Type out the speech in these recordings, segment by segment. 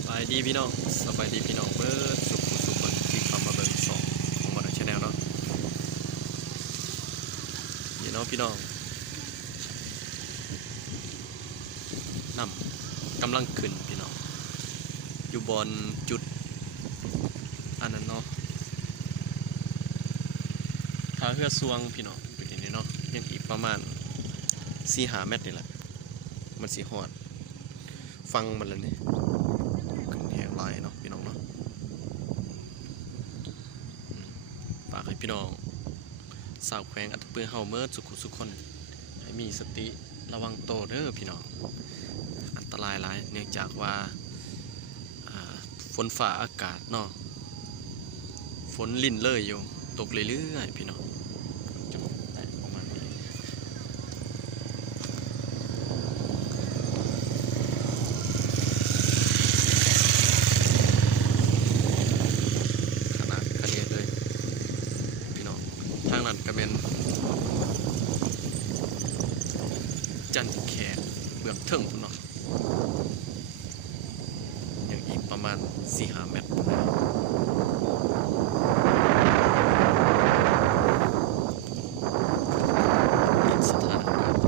สบายดีพี่น้องสบายดีพี่น้องเบิร์ดสุขคนที่เข้ามาเบิ่งสองของมันชาแนลเนาะพี่น้องนำกำลังขึ้นพี่น้องอยู่บนจุดอันนั้นเนาะท่าเรือสวงพี่น้องเป็นอย่างนี้เนาะยังอีกประมาณ4-5 เมตรนี่แหละมันสีหอดฟังมันเลยนี่ขึ้นแหงลายเนาะพี่น้องเนาะฝากให้พี่น้องสาวแขวงอัตปือเฮาเมิร์ดสุขคนให้มีสติระวังโตเด้อพี่น้องอันตรายหลายเนื่องจากว่าฝนฟ้าอากาศเนาะฝนลิ่นเลยอยู่ตกเรื่อยๆพี่น้องจะได้ประมาณนี้ขนาดคันนี้เลยพี่น้องทางนั้นก็เป็นจันทร์แขกเบื้องเทิงพุ่นเนาะยังอีกประมาณ4-5 เมตรนี่สถานการณ์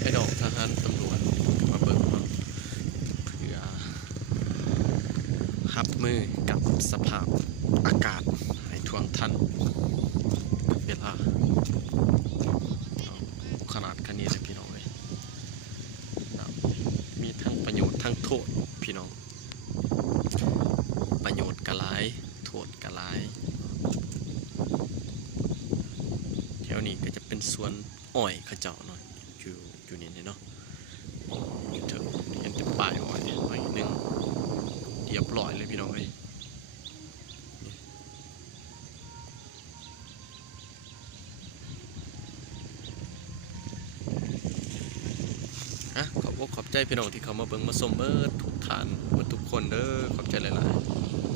ให้น้องทหารตำรวจมาเบิ่งเนาะเพื่อรับมือกับสภาพอากาศให้ท่วงทันกับเวลาขนาดคันนี้เลยพี่น้องเลยมีทั้งประโยชน์ทั้งโทษพี่น้องประโยชน์กะหลายโทษกะหลายแถวนี้ก็จะเป็นสวนอ้อยเขาเจ้าเนาะอยู่นี่เนาะเถอะเห็นเป็นป้ายอ้อยหนึ่งเรียบร้อยเลยพี่น้องเลยขอบใจพี่น้องที่เขามาเบิ่งมาชมเบิดทุกฐานเบิดทุกคนเด้อขอบใจหลายๆ